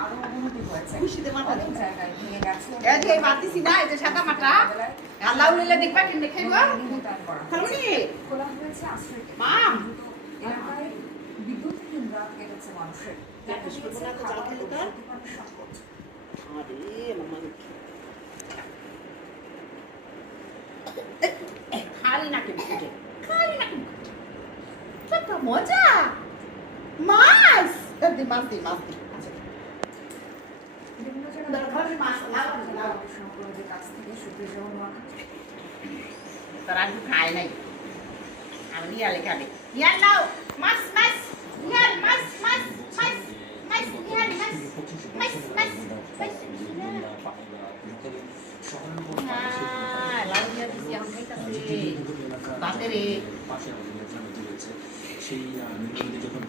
আরো অবনতি হয়েছে। খুশিতে মাথা অনেক জায়গায় ভেঙে গেছে। এই যে মাতিছি না, এই যে সাদা মাটা আল্লাহ লিল্লাহ দেখবা কিনে খাইবা খালুনি খোলা হয়েছে আশ্রয় মাম এলাকায় বিদ্যুৎহীন রাত কেটেছে মানুষের। দেখা দিয়েছে খাবার ও প্রতিপানের সংকট। আরে মামা খালি নাকি বিকুটে খালি নাকি কত মজা মাছ দি মাছ দি বিভিন্ন জায়গায় সম্প্রদায়ের কাছ থেকে সুপ্রিয় নোয়াখালী তারা খায় নাই আমি ইয়ালে খাবে ইয়ার নাও মাছ মাছ ইয়ার মাছ মাছ মাছ মাছ ইয়ার মাছ মাছ মাছ মাছ লাউ দিয়া দিছি আমি খাইতাছি বাতেরে সেই যখন